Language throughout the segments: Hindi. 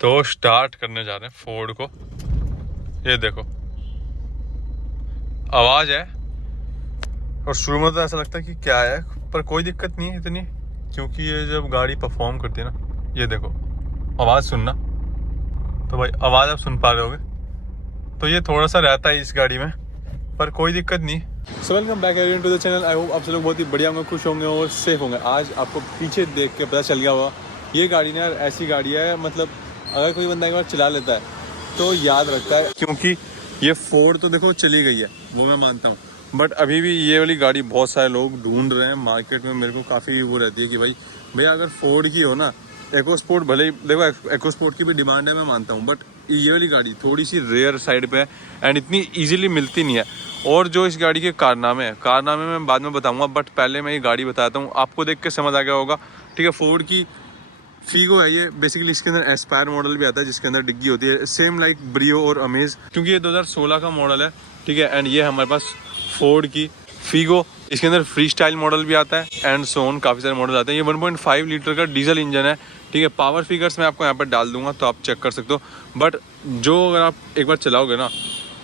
तो स्टार्ट करने जा रहे हैं फोर्ड को। ये देखो आवाज़ है और शुरू में तो ऐसा लगता है कि क्या है, पर कोई दिक्कत नहीं है इतनी, क्योंकि ये जब गाड़ी परफॉर्म करती है ना, ये देखो आवाज़ सुनना, तो भाई आवाज़ आप सुन पा रहे होगे। तो ये थोड़ा सा रहता है इस गाड़ी में, पर कोई दिक्कत नहीं। So welcome back again to the channel. I hope आप सब लोग बहुत ही बढ़िया होंगे, खुश होंगे और सेफ होंगे। आज आपको पीछे देख के पता चल गया होगा, ये गाड़ी ना ऐसी गाड़ी है, मतलब अगर कोई बंदा एक बार चला लेता है तो याद रखता है, क्योंकि ये फोर्ड तो देखो चली गई है, वो मैं मानता हूँ, बट अभी भी ये वाली गाड़ी बहुत सारे लोग ढूंढ रहे हैं मार्केट में। मेरे को काफ़ी वो रहती है कि भाई भैया अगर फोर्ड की हो ना, एको स्पोर्ट भले ही देखो, एको स्पोर्ट की भी डिमांड है मैं मानता हूँ, बट ये वाली गाड़ी थोड़ी सी रेयर साइड पे है एंड इतनी इजीली मिलती नहीं है। और जो इस गाड़ी के कारनामे हैं, कारनामे मैं बाद में बताऊंगा, बट पहले मैं ये गाड़ी बताता हूँ, आपको देख के समझ आ गया होगा। ठीक है, फोर्ड की फीगो है ये। बेसिकली इसके अंदर एस्पायर मॉडल भी आता है जिसके अंदर डिग्गी होती है, सेम लाइक ब्रियो और अमेज, क्योंकि ये 2016 का मॉडल है। ठीक है, एंड ये हमारे पास फोर्ड की फीगो, इसके अंदर फ्री स्टाइल मॉडल भी आता है एंड सोन काफ़ी सारे मॉडल आते हैं। ये 1.5 लीटर का डीजल इंजन है। ठीक है, पावर फिगर्स मैं आपको यहाँ पर डाल दूंगा तो आप चेक कर सकते हो, बट जो अगर आप एक बार चलाओगे ना,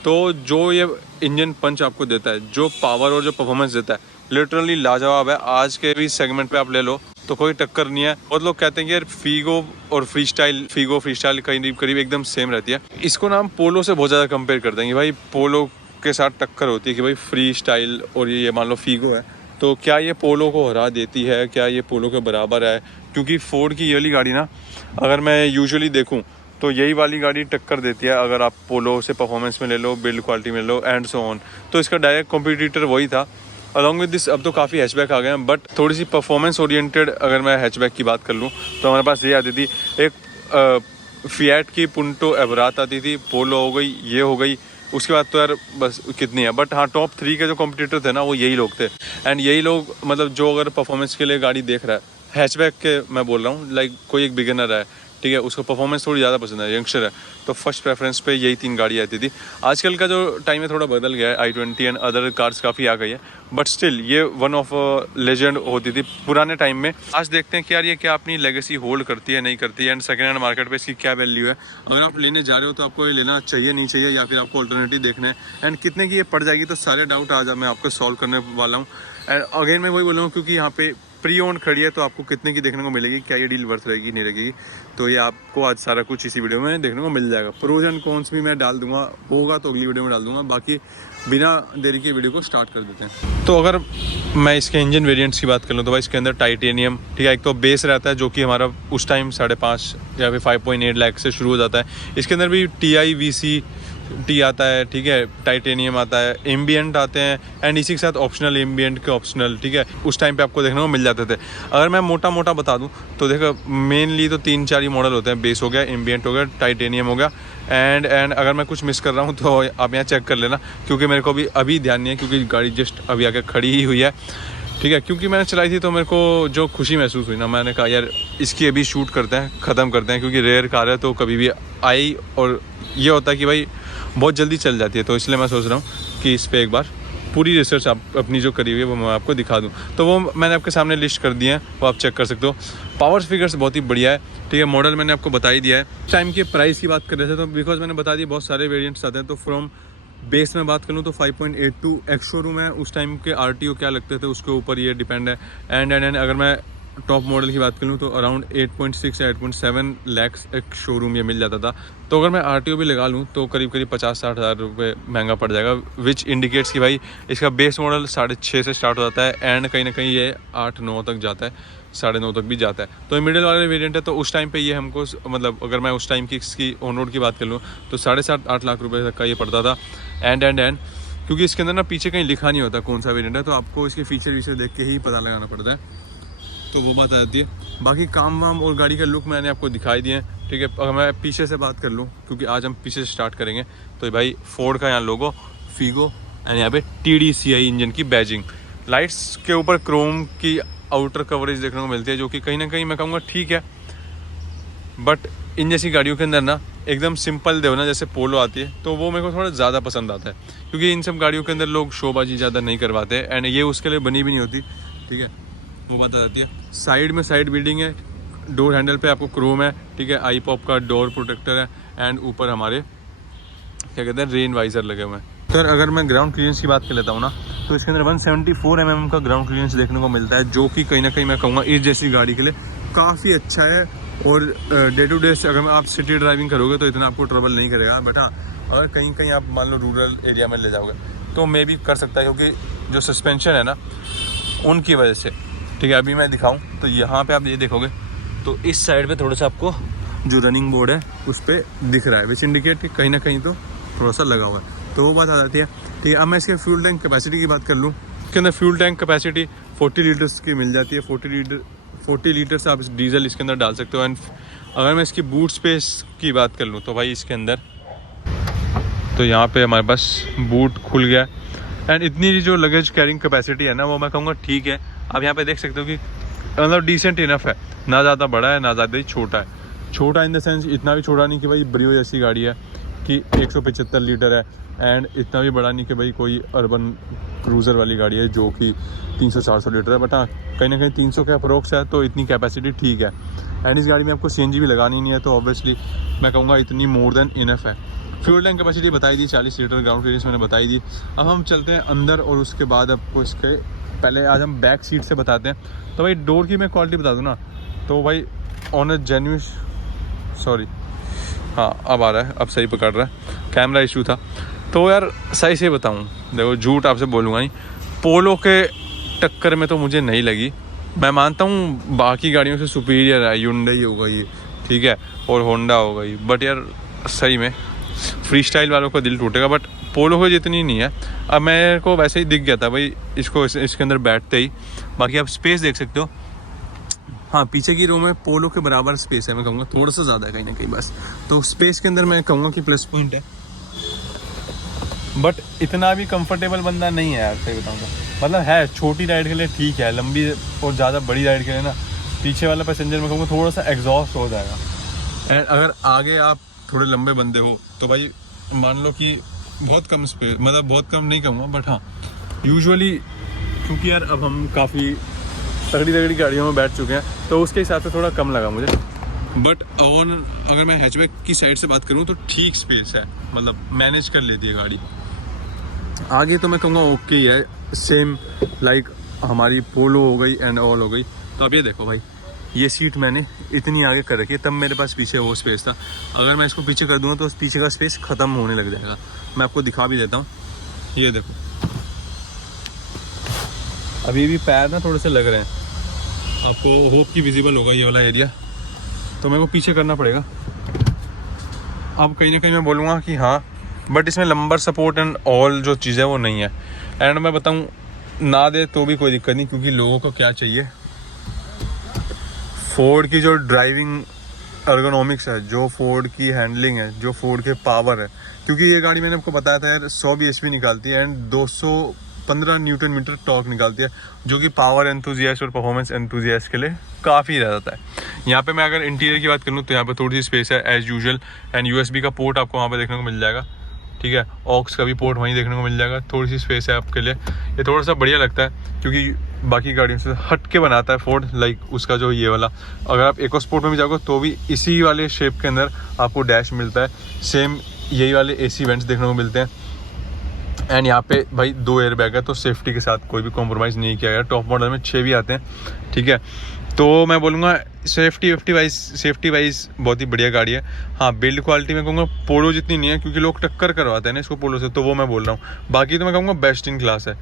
तो जो ये इंजन पंच आपको देता है, जो पावर और जो परफॉर्मेंस देता है, लिटरली लाजवाब है। आज के भी सेगमेंट पे आप ले लो तो कोई टक्कर नहीं है। बहुत लोग कहते हैं कि यार फीगो और फीगो फ्री स्टाइल करीब करीब एकदम सेम रहती है। इसको ना हम पोलो से बहुत ज़्यादा कंपेयर कर देंगे भाई, पोलो के साथ टक्कर होती है कि भाई फ्री स्टाइल और ये मान लो फीगो है, तो क्या ये पोलो को हरा देती है, क्या ये पोलो के बराबर है? क्योंकि फोर्ड की ये वाली गाड़ी ना, अगर मैं यूजुअली देखूँ तो यही वाली गाड़ी टक्कर देती है। अगर आप पोलो से परफॉर्मेंस में ले लो, बिल्ड क्वालिटी में ले लो एंड सो ऑन, तो इसका डायरेक्ट कॉम्पिटिटर वही था। अलॉन्ग विद दिस अब तो काफ़ी हैचबैक आ गए हैं, बट थोड़ी सी परफॉर्मेंस ओरिएंटेड अगर मैं हैचबैक की बात कर लूँ तो हमारे पास ये आती थी, एक फिएट की पुंटो एवरात आती थी, पोलो हो गई, ये हो गई, उसके बाद तो यार बस कितनी है। बट हाँ, टॉप 3 के जो कॉम्पिटिटर थे ना, वो यही लोग थे। एंड यही लोग, मतलब जो अगर परफॉर्मेंस के लिए गाड़ी देख रहा है, हैचबैक के मैं बोल रहा हूँ, लाइक कोई एक बिगिनर है, ठीक है, उसको परफॉर्मेंस थोड़ी ज़्यादा पसंद है, यंगस्टर है, तो फर्स्ट प्रेफरेंस पे यही 3 गाड़ी आती थी। आजकल का जो टाइम है थोड़ा बदल गया है, i20 एंड अदर कार्स काफ़ी आ गई है, बट स्टिल ये वन ऑफ लेजेंड होती थी पुराने टाइम में। आज देखते हैं कि यार ये क्या अपनी लेगेसी होल्ड करती है, नहीं करती है, एंड सेकेंड हैंड मार्केट पे इसकी क्या वैल्यू है। अगर आप लेने जा रहे हो तो आपको ये लेना चाहिए, नहीं चाहिए, या फिर आपको ऑल्टरनेटिव देखना है, एंड कितने की ये पड़ जाएगी, तो सारे डाउट आज मैं आपको सॉल्व करने वाला हूँ। एंड अगेन मैं वही बोल रहा हूँ, क्योंकि यहाँ पे प्री ओन खड़ी है, तो आपको कितने की देखने को मिलेगी, क्या ये डील वर्थ रहेगी नहीं रहेगी, तो ये आपको आज सारा कुछ इसी वीडियो में देखने को मिल जाएगा। प्रोज एंड कॉन्स भी मैं डाल दूंगा, होगा तो अगली वीडियो में डाल दूंगा। बाकी बिना देरी के वीडियो को स्टार्ट कर देते हैं। तो अगर मैं इसके इंजन वेरिएंट्स की बात कर लूँ तो भाई इसके अंदर टाइटेनियम, ठीक है, एक तो बेस रहता है जो कि हमारा उस टाइम 5.5 या फिर 5.8 लाख से शुरू हो जाता है। इसके अंदर भी TI VC टी आता है, ठीक है, टाइटेनियम आता है, एम्बियंट आते हैं, एंड इसी के साथ ऑप्शनल एम्बियंट के ऑप्शनल, ठीक है, उस टाइम पे आपको देखने को मिल जाते थे। अगर मैं मोटा मोटा बता दूं तो देखो मेनली तो 3-4 ही मॉडल होते हैं, बेस हो गया, एम्बियंट हो गया, टाइटेनियम हो गया, एंड अगर मैं कुछ मिस कर रहा हूँ तो आप यहाँ चेक कर लेना, क्योंकि मेरे को अभी ध्यान नहीं है, क्योंकि गाड़ी जस्ट अभी आके खड़ी ही हुई है। ठीक है, क्योंकि मैंने चलाई थी तो मेरे को जो खुशी महसूस हुई ना, मैंने कहा यार इसकी अभी शूट करते हैं, ख़त्म करते हैं, क्योंकि रेयर कार है तो कभी भी आई, और ये होता है कि भाई बहुत जल्दी चल जाती है, तो इसलिए मैं सोच रहा हूँ कि इस पर एक बार पूरी रिसर्च आप अपनी जो करी हुई है वो मैं आपको दिखा दूँ। तो वो मैंने आपके सामने लिस्ट कर दिए हैं, वो आप चेक कर सकते हो। पावर फिगर्स बहुत ही बढ़िया है, ठीक है, मॉडल मैंने आपको बता ही दिया है। टाइम के प्राइस की बात कर रहे थे तो बिकॉज मैंने बता दिया बहुत सारे वेरिएंट्स आते हैं, तो फ्रॉम बेस में बात करूँ तो 5.82 एक्स शोरूम है, उस टाइम के RTO क्या लगते थे उसके ऊपर ये डिपेंड है। एंड अगर मैं टॉप मॉडल की बात करूँ तो अराउंड 8.6 या 8.7 लैक्स एक शोरूम ये मिल जाता था। तो अगर मैं RTO भी लगा लूँ तो करीब 50-60 हज़ार रुपये महंगा पड़ जाएगा, विच इंडिकेट्स कि भाई इसका बेस मॉडल 6.5 से स्टार्ट हो जाता है, एंड कहीं ना कहीं ये 8-9 तक जाता है, 9.5 तक भी जाता है। तो मिडिल वाले वेरिएंट है, तो उस टाइम पे ये हमको, मतलब अगर मैं उस टाइम की इसकी ऑन रोड की बात कर लूँ तो 7.5-8 लाख रुपये तक का ये पड़ता था। एंड क्योंकि इसके अंदर ना पीछे कहीं लिखा नहीं होता कौन सा वेरिएंट है, तो आपको इसके फीचर देख के ही पता लगाना पड़ता है, तो वो बात आ जाती है। बाकी काम वाम और गाड़ी का लुक मैंने आपको दिखाई दिए हैं, ठीक है। अगर मैं पीछे से बात कर लूँ, क्योंकि आज हम पीछे से स्टार्ट करेंगे, तो भाई फोर्ड का यहाँ लोगो, फीगो, एंड यहाँ पे TDCI इंजन की बैजिंग, लाइट्स के ऊपर क्रोम की आउटर कवरेज देखने को मिलती है, जो कि कहीं ना कहीं मैं कहूँगा ठीक है, बट इन जैसी गाड़ियों के अंदर ना एकदम सिंपल दे ना, जैसे पोलो आती है, तो वो मेरे को थोड़ा ज़्यादा पसंद आता है, क्योंकि इन सब गाड़ियों के अंदर लोग शोबाजी ज़्यादा नहीं करवाते, एंड ये उसके लिए बनी भी नहीं होती, ठीक है, वो बात आ जाती है। साइड में साइड बिल्डिंग है, डोर हैंडल पे आपको क्रोम है, ठीक है, आई पॉप का डोर प्रोटेक्टर है, एंड ऊपर हमारे क्या कहते हैं रेन वाइजर लगे हुए हैं। सर अगर मैं ग्राउंड क्लियरेंस की बात कर लेता हूँ ना, तो इसके अंदर 174 mm का ग्राउंड क्लियरेंस देखने को मिलता है, जो कि कहीं ना कहीं मैं कहूँगा इस जैसी गाड़ी के लिए काफ़ी अच्छा है। और डे टू डे अगर आप सिटी ड्राइविंग करोगे तो इतना आपको ट्रबल नहीं करेगा। बट हाँ, अगर कहीं कहीं आप मान लो रूरल एरिया में ले जाओगे तो मे भी कर सकता है, क्योंकि जो सस्पेंशन है ना उनकी वजह से, ठीक है। अभी मैं दिखाऊँ तो यहाँ पर आप ये देखोगे तो इस साइड पर थोड़ा सा आपको जो रनिंग बोर्ड है उस पर दिख रहा है, विच इंडिकेट कि कहीं ना कहीं तो थोड़ा सा लगा हुआ है, तो वो बात आ जाती है, ठीक है। अब मैं इसके फ्यूल टैंक कैपेसिटी की बात कर लूँ, इसके अंदर फ्यूल टैंक कैपेसिटी 40 लीटर्स की मिल जाती है। 40 लीटर से आप डीजल इसके अंदर डाल सकते हो। एंड अगर मैं इसकी बूट स्पेस की बात कर लूँ तो भाई इसके अंदर तो यहाँ पे हमारे पास बूट खुल गया। एंड इतनी जो लगेज कैरिंग कैपेसिटी है ना, वो मैं कहूँगा ठीक है। आप यहाँ पे देख सकते हो कि मतलब डिसेंट इनफ है, ना ज़्यादा बड़ा है ना ज़्यादा ही छोटा है। छोटा इन द सेंस इतना भी छोटा नहीं कि भाई ब्रियो जैसी गाड़ी है कि 175 लीटर है, एंड इतना भी बड़ा नहीं कि भाई कोई अर्बन क्रूज़र वाली गाड़ी है जो कि 300-400 लीटर है। बट हाँ, कहीं ना कहीं 300 के अप्रोक्स है, तो इतनी कैपेसिटी ठीक है। एंड इस गाड़ी में आपको CNG भी लगानी नहीं है, तो ऑब्वियसली मैं कहूँगा इतनी मोर देन इनफ है। फ्यूल टैंक कैपेसिटी बताई दी 40 लीटर, ग्राउंड क्लियरेंस मैंने बताई दी। अब हम चलते हैं अंदर, और उसके बाद आपको इसके पहले आज हम बैक सीट से बताते हैं। तो भाई डोर की मैं क्वालिटी बता दूँ ना, तो भाई ऑन अ जेन्युइन सॉरी हाँ अब आ रहा है, अब सही पकड़ रहा है, कैमरा इशू था। तो यार सही से बताऊँ, देखो झूठ आपसे बोलूँगा नहीं, पोलो के टक्कर में तो मुझे नहीं लगी। मैं मानता हूँ बाकी गाड़ियों से सुपीरियर है, Hyundai हो गई, ठीक है, और होंडा हो गई, बट यार सही में फ्री स्टाइल वालों का दिल टूटेगा, बट पोलो को जितनी नहीं है। अब मेरे को वैसे ही दिख गया था भाई इसको इसके अंदर बैठते ही। बाकी आप स्पेस देख सकते हो, हाँ पीछे की रो में पोलो के बराबर स्पेस है, मैं कहूँगा थोड़ा सा ज़्यादा है कहीं ना कहीं बस। तो स्पेस के अंदर मैं कहूँगा कि प्लस पॉइंट है, बट इतना भी कंफर्टेबल बंदा नहीं है यार, सही बताऊँ तो। मतलब है छोटी राइड के लिए ठीक है, लंबी और ज़्यादा बड़ी राइड के लिए ना पीछे वाला पैसेंजर मैं कहूँगा थोड़ा सा एग्जॉस्ट हो जाएगा। एंड अगर आगे आप थोड़े लंबे बंदे हो तो भाई मान लो कि बहुत कम स्पेस, मतलब बहुत कम नहीं कहूँगा, बट हाँ यूजुअली क्योंकि यार अब हम काफ़ी तगड़ी गाड़ियों में बैठ चुके हैं, तो उसके हिसाब से थोड़ा कम लगा मुझे। बट और अगर मैं हैचबैक की साइड से बात करूँ तो ठीक स्पेस है, मतलब मैनेज कर लेती है गाड़ी। आगे तो मैं कहूँगा ओके ही है, सेम लाइक हमारी पोलो हो गई एंड ऑल हो गई। तो अब ये देखो भाई, ये सीट मैंने इतनी आगे कर रखी है, तब मेरे पास पीछे वो स्पेस था। अगर मैं इसको पीछे कर दूँगा तो पीछे का स्पेस ख़त्म होने लग जाएगा। मैं आपको दिखा भी देता हूँ, ये देखो अभी भी पैर ना थोड़े से लग रहे हैं, आपको होप की विजिबल होगा ये वाला एरिया, तो मेरे को पीछे करना पड़ेगा। अब कहीं ना कहीं मैं बोलूँगा कि हाँ, बट इसमें लंबर सपोर्ट एंड ऑल जो चीज़ें वो नहीं है। एंड मैं बताऊँ ना दे तो भी कोई दिक्कत नहीं, क्योंकि लोगों को क्या चाहिए, फोर्ड की जो ड्राइविंग अर्गोनॉमिक्स है, जो फोर्ड की हैंडलिंग है, जो फोर्ड के पावर है। क्योंकि ये गाड़ी मैंने आपको बताया था यार 100 bhp निकालती है एंड 215 न्यूटन मीटर टॉर्क निकालती है, जो कि पावर एंथुजियास्ट और परफॉर्मेंस एंथुजियास्ट के लिए काफ़ी ज़्यादा होता है। यहाँ पे मैं अगर इंटीरियर की बात करूँ तो यहाँ पे थोड़ी सी स्पेस है एज यूजुअल, एंड USB का पोर्ट आपको वहाँ पे देखने को मिल जाएगा, ठीक है। ऑक्स का भी पोर्ट वहीं देखने को मिल जाएगा, थोड़ी सी स्पेस है आपके लिए। ये थोड़ा सा बढ़िया लगता है क्योंकि बाकी गाड़ियों से हट के बनाता है फोर्ड, लाइक उसका जो ये वाला। अगर आप इको स्पोर्ट में भी जाओगे तो भी इसी वाले शेप के अंदर आपको डैश मिलता है, सेम यही वाले AC वेंट्स देखने को मिलते हैं। एंड यहाँ पे भाई 2 एयर बैग है, तो सेफ्टी के साथ कोई भी कॉम्प्रोमाइज़ नहीं किया गया। टॉप मॉडल में 6 भी आते हैं, ठीक है। तो मैं बोलूँगा सेफ्टी वाइज बहुत ही बढ़िया गाड़ी है। हाँ बिल्ड क्वालिटी में कहूँगा पोलो जितनी नहीं है, क्योंकि लोग टक्कर करवाते हैं ना इसको पोलो से, तो वो मैं बोल रहा हूँ। बाकी तो मैं कहूँगा बेस्ट इन क्लास है।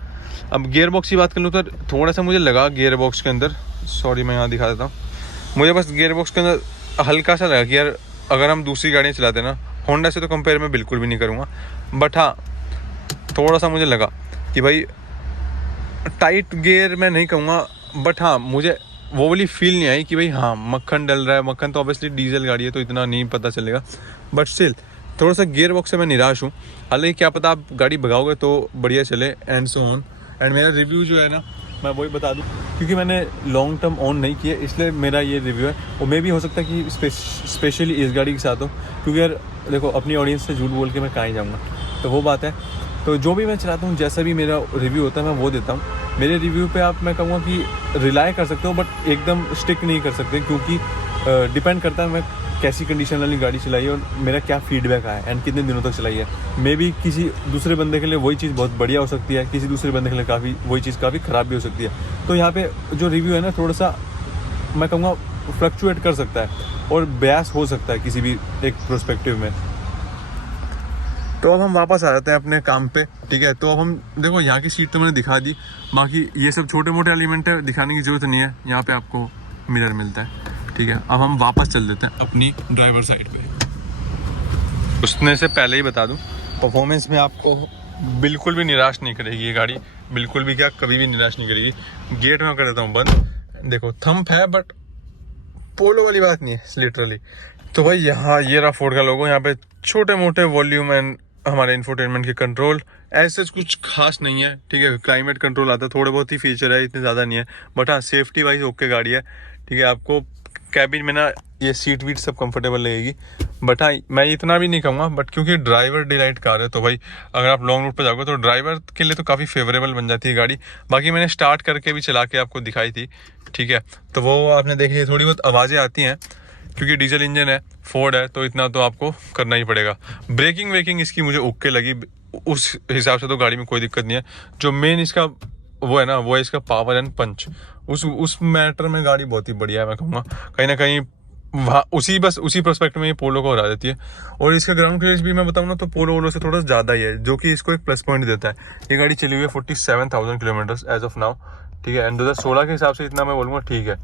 अब गियर बॉक्स की बात कर लूँ तो थोड़ा सा मुझे लगा गियर बॉक्स के अंदर, सॉरी मैं यहाँ दिखा देता हूँ, मुझे बस गियर बॉक्स के अंदर हल्का सा लगा कि यार अगर हम दूसरी गाड़ियाँ चलाते हैं ना, होंडा से तो कंपेयर मैं बिल्कुल भी नहीं करूँगा, बट हाँ थोड़ा सा मुझे लगा कि भाई टाइट गियर मैं नहीं कहूँगा, बट हाँ मुझे वो वाली फील नहीं आई कि भाई हाँ मक्खन डल रहा है। मक्खन तो ऑब्वियसली डीजल गाड़ी है तो इतना नहीं पता चलेगा, बट स्टिल थोड़ा सा गियर बॉक्स से मैं निराश हूँ। हालांकि क्या पता आप गाड़ी भगाओगे तो बढ़िया चले एंड सो ऑन। एंड मेरा रिव्यू जो है ना मैं वही बता दूँ, क्योंकि मैंने लॉन्ग टर्म ऑन नहीं किया इसलिए मेरा ये रिव्यू है। और मे भी हो सकता है कि स्पेशली इस गाड़ी के साथ हो, क्योंकि यार देखो अपनी ऑडियंस से झूठ बोल के मैं कहाँ ही जाऊँगा, तो वो बात है। तो जो भी मैं चलाता हूँ, जैसा भी मेरा रिव्यू होता है मैं वो देता हूँ। मेरे रिव्यू पे आप मैं कहूँगा कि रिलाई कर सकते हो, बट एकदम स्टिक नहीं कर सकते, क्योंकि डिपेंड करता है मैं कैसी कंडीशन वाली गाड़ी चलाई है और मेरा क्या फीडबैक आया एंड कितने दिनों तक चलाई है। मे बी किसी दूसरे बंदे के लिए वही चीज़ बहुत बढ़िया हो सकती है, किसी दूसरे बंदे के लिए वही चीज़ काफ़ी ख़राब भी हो सकती है। तो यहाँ पे जो रिव्यू है ना थोड़ा सा मैं कहूँगा फ्लक्चुएट कर सकता है और बयास हो सकता है किसी भी एक प्रोस्पेक्टिव में। तो अब हम वापस आ जाते हैं अपने काम पे, ठीक है। तो अब हम देखो यहाँ की सीट तो मैंने दिखा दी, बाकी ये सब छोटे मोटे एलिमेंट है, दिखाने की ज़रूरत नहीं है। यहाँ पे आपको मिरर मिलता है, ठीक है। अब हम वापस चल देते हैं अपनी ड्राइवर साइड पे। उसने से पहले ही बता दूं, परफॉर्मेंस में आपको बिल्कुल भी निराश नहीं करेगी ये गाड़ी, बिल्कुल भी क्या, कभी भी निराश नहीं करेगी। गेट में कर देता हूँ बंद, देखो थंब है बट पोलो वाली बात नहीं है लिटरली। तो भाई यहाँ ये रहा फोर्ड का लोगो, यहाँ पे छोटे मोटे वॉल्यूम एंड हमारे इंफोटेनमेंट के कंट्रोल, ऐसे कुछ खास नहीं है, ठीक है। क्लाइमेट कंट्रोल आता है, थोड़े बहुत ही फीचर है, इतने ज़्यादा नहीं है, बट हाँ सेफ्टी वाइज ओके गाड़ी है, ठीक है। आपको कैबिन में ना ये सीट वीट सब कंफर्टेबल लगेगी, बट हाँ मैं इतना भी नहीं कहूँगा, बट क्योंकि ड्राइवर डिलाइट कार है तो भाई अगर आप लॉन्ग रूट पर जाओगे तो ड्राइवर के लिए तो काफ़ी फेवरेबल बन जाती है गाड़ी। बाकी मैंने स्टार्ट करके भी चला के आपको दिखाई थी, ठीक है, तो वो आपने देखी है, थोड़ी बहुत आवाज़ें आती हैं क्योंकि डीजल इंजन है, फोर्ड है, तो इतना तो आपको करना ही पड़ेगा। ब्रेकिंग वेकिंग इसकी मुझे ओके लगी, उस हिसाब से तो गाड़ी में कोई दिक्कत नहीं है। जो मेन इसका वो है ना, वो है इसका पावर एंड पंच, उस मैटर में गाड़ी बहुत ही बढ़िया है। मैं कहूँगा कहीं ना कहीं वहाँ उसी प्रोस्पेक्ट में ये पोलो को हरा देती है। और इसका ग्राउंड क्लियरेंस भी मैं बताऊँ ना तो पोलो वोलो से थोड़ा ज़्यादा ही है, जो कि इसको एक प्लस पॉइंट देता है। ये गाड़ी चली हुई है 47,000 किलोमीटर एज ऑफ नाउ, ठीक है। एंड 2016 के हिसाब से इतना मैं बोलूँगा ठीक है।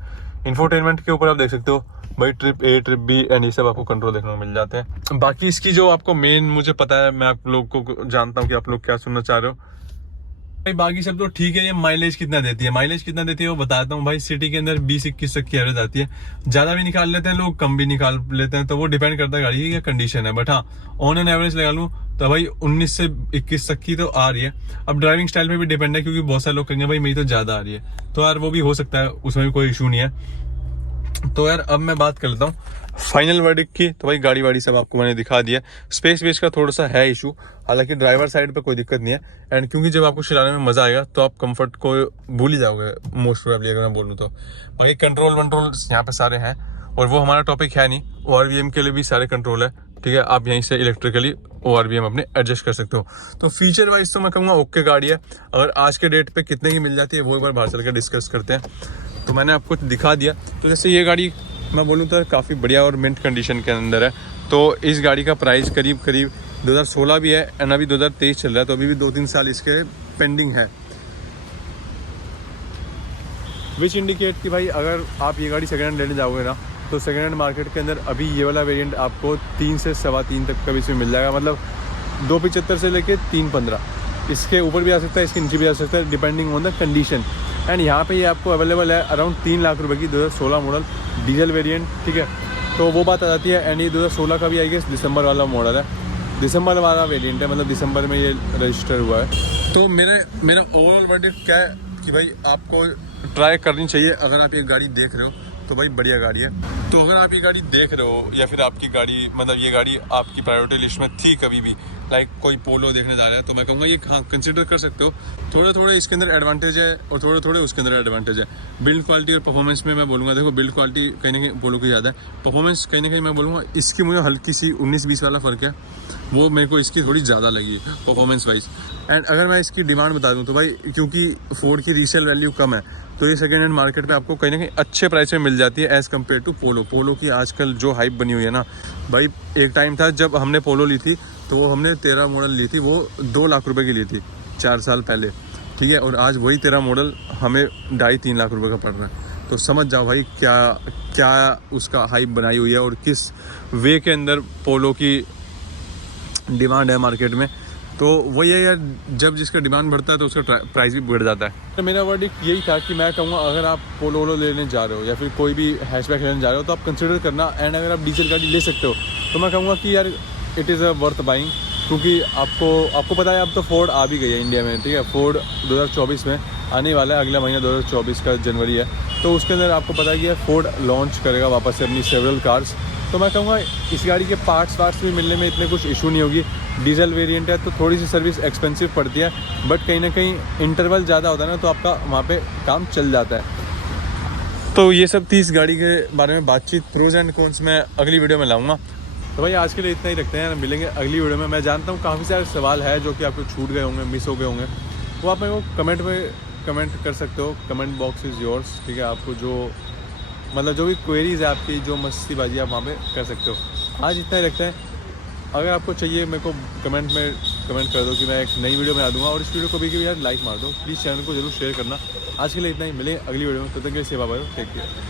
इंफोटेनमेंट के ऊपर आप देख सकते हो भाई, trip A trip B and ये सब आपको कंट्रोल देखने को मिल जाते हैं। बाकी इसकी जो आपको मेन मुझे पता है, मैं आप लोग को जानता हूँ कि आप लोग क्या सुनना चाह रहे हो भाई। बाकी सब तो ठीक है, ये माइलेज कितना देती है, माइलेज कितना देती है वो बताता हूँ भाई। सिटी के अंदर 20-21 तक की एवरेज आती है, ज़्यादा भी निकाल लेते हैं लोग, कम भी निकाल लेते हैं, तो वो डिपेंड करता है गाड़ी की क्या कंडीशन है। बट हाँ ऑन एन एवरेज लगा लूँ तो भाई 19 से 21 तक की तो आ रही है। अब ड्राइविंग स्टाइल पे भी डिपेंड है, क्योंकि बहुत सारे लोग कहेंगे भाई मेरी तो ज़्यादा आ रही है, तो यार वो भी हो सकता है, उसमें भी कोई इशू नहीं है। तो यार अब मैं बात कर लेता हूँ फाइनल वर्डिक्ट की। तो भाई गाड़ी वाड़ी सब आपको मैंने दिखा दिया, स्पेस वेस का थोड़ा सा है इशू, हालांकि ड्राइवर साइड पे कोई दिक्कत नहीं है। एंड क्योंकि जब आपको चलाने में मजा आएगा तो आप कंफर्ट को भूल ही जाओगे मोस्ट प्रोबेबली, अगर मैं बोलूँ तो। बाकी कंट्रोल यहाँ पे सारे हैं, और वो हमारा टॉपिक है नहीं। ORVM के लिए भी सारे कंट्रोल है, ठीक है। आप यहीं से इलेक्ट्रिकली ORVM अपने एडजस्ट कर सकते हो। तो फीचर वाइज तो मैं कहूँगा ओके गाड़ी है। अगर आज के डेट पे कितने की मिल जाती है वो एक बार बाहर चल कर डिस्कस करते हैं। तो मैंने आपको दिखा दिया। तो जैसे ये गाड़ी मैं बोलूँ तो काफ़ी बढ़िया और मिंट कंडीशन के अंदर है। तो इस गाड़ी का प्राइस करीब 2016 भी है एंड अभी 2023 चल रहा है, तो अभी भी 2-3 साल इसके पेंडिंग है। विच इंडिकेट कि भाई अगर आप ये गाड़ी सेकेंड हैंड लेने जाओगे ना, तो सेकेंड हैंड मार्केट के अंदर अभी ये वाला वेरिएंट आपको 3 से 3.25 तक का भी इसमें मिल जाएगा, मतलब 275 से लेके 315। इसके ऊपर भी आ सकता है, इसके नीचे भी आ सकता है, depending on the condition. And यहाँ पे ये आपको अवेलेबल है अराउंड 3 लाख रुपए की 2016 मॉडल डीजल वेरिएंट, ठीक है। तो वो बात आ जाती है। एंड ये 2016 का भी आई गेस दिसंबर वाला मॉडल है, दिसंबर वाला वेरिएंट है, मतलब दिसंबर में ये रजिस्टर हुआ है। तो मेरा ओवरऑल वर्डिक्ट क्या है कि भाई आपको ट्राई करनी चाहिए। अगर आप ये गाड़ी देख रहे हो तो भाई बढ़िया गाड़ी है। तो अगर आप ये गाड़ी देख रहे हो या फिर आपकी गाड़ी, मतलब ये गाड़ी आपकी प्रायोरिटी लिस्ट में थी कभी भी, लाइक कोई पोलो देखने जा रहा है, तो मैं कहूँगा ये हाँ कंसिडर कर सकते हो। थोड़े थोड़े इसके अंदर एडवांटेज है और थोड़े थोड़े उसके अंदर एडवांटेज है। बिल्ड क्वालिटी और परफॉर्मेंस में मैं बोलूँगा, देखो बिल्ड क्वालिटी कहीं ना कहीं पोलो की ज़्यादा है, परफॉर्मेंस कहीं ना कहीं मैं बोलूँगा इसकी मुझे हल्की सी 19-20 वाला फ़र्क है, वो मेरे को इसकी थोड़ी ज़्यादा लगी परफॉर्मेंस वाइज। एंड अगर मैं इसकी डिमांड बता दूँ तो भाई क्योंकि फोर्ड की रीसेल वैल्यू कम है, तो ये सेकेंड हैंड मार्केट में आपको कहीं ना कहीं अच्छे प्राइस में मिल जाती है एज़ कम्पेयर टू पोलो। पोलो की आजकल जो हाइप बनी हुई है ना भाई, एक टाइम था जब हमने पोलो ली थी तो वो हमने 13 मॉडल ली थी, वो 2 लाख रुपए की ली थी 4 साल पहले, ठीक है। और आज वही 13 मॉडल हमें 2.5-3 लाख रुपए का पड़ रहा है। तो समझ जाओ भाई क्या उसका हाइप बनाई हुई है और किस वे के अंदर पोलो की डिमांड है मार्केट में। तो वही है यार, जब जिसका डिमांड बढ़ता है तो उसका प्राइस भी बढ़ जाता है। तो मेरा वर्डिक्ट यही था कि मैं कहूँगा अगर आप पोलो वोलो लेने जा रहे हो या फिर कोई भी हैचबैक लेने जा रहे हो तो आप कंसिडर करना। एंड अगर आप डीजल गाड़ी ले सकते हो तो मैं कहूँगा कि यार it is a worth buying, क्योंकि आपको पता है अब तो फोर्ड आ भी गई है इंडिया में, ठीक है। फोर्ड 2024 में आने वाला है, अगला महीना 2024 का जनवरी है, तो उसके अंदर आपको पता है कि फोर्ड लॉन्च करेगा वापस से अपनी सेवरल कार्स। तो मैं कहूँगा इस गाड़ी के पार्ट्स भी मिलने में इतने कुछ इशू नहीं होगी। डीजल वेरिएंट है तो थोड़ी सी सर्विस एक्सपेंसिव पड़ती है, बट कहीं ना कहीं इंटरवल ज़्यादा होता है ना, तो आपका वहाँ पे काम चल जाता है। तो ये सब थी इस गाड़ी के बारे में बातचीत, प्रोज एंड कॉन्स मैं अगली वीडियो में लाऊंगा। तो भाई आज के लिए इतना ही रखते हैं, मिलेंगे अगली वीडियो में। मैं जानता हूँ काफ़ी सारे सवाल है जो कि आपको छूट गए होंगे, मिस हो गए होंगे, वो आप मेरे को कमेंट में कमेंट कर सकते हो। कमेंट बॉक्स इज़ योर्स, ठीक है। आपको जो मतलब जो भी क्वेरीज़ है आपकी, जो मस्तीबाजी आप वहाँ पे कर सकते हो। आज इतना ही रखते हैं। अगर आपको चाहिए मेरे को कमेंट में कमेंट कर दो कि मैं एक नई वीडियो बना दूंगा, और इस वीडियो को भी यार लाइक मार दो प्लीज़। चैनल को जरूर शेयर करना। आज के लिए इतना ही, मिलेंगे अगली वीडियो में। तब तक के लिए सेवा भाई, टेक केयर।